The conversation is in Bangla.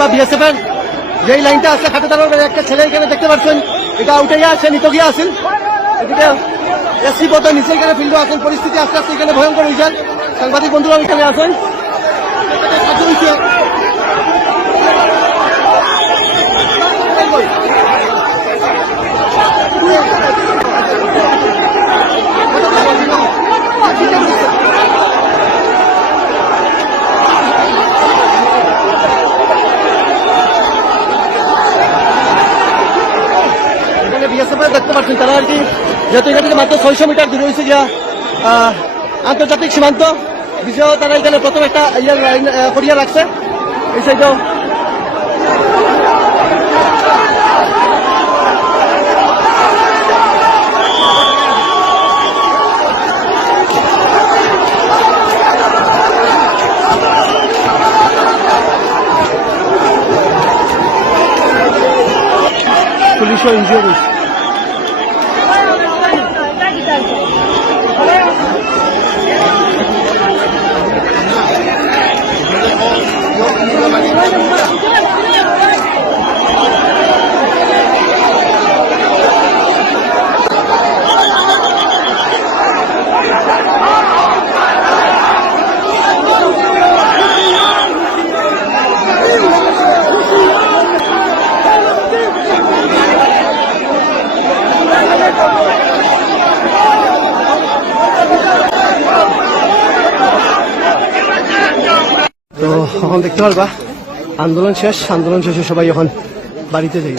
বা বিএসএফ এর যেই লাইনটা আছে খাটে তার একটা ছেলে এখানে দেখতে পাচ্ছেন, এটা উঠে গিয়ে আছে নিত গিয়ে আছেন। এদিকে এসি পথে নিচে এখানে ফিল্ড আছেন, পরিস্থিতি আস্তে আস্তে এখানে ভয়ঙ্কর হয়েছেন সাংবাদিক বন্ধুরাও এখানে আছেন। বিএসএফ দেখতে পাচ্ছেন তারা আর কি যেহেতু মাত্র ছয়শো মিটার দূরে হয়েছে আহ, আন্তর্জাতিক সীমান্ত বিশেষ তারা এখানে প্রথম একটা ইয়ার করিয়া রাখছে। এই সাইডেও। পুলিশও এনজিও রয়েছে 你们你们先吃 তো এখন দেখতে পারবা আন্দোলন শেষ আন্দোলন শেষে সবাই এখন বাড়িতে যাই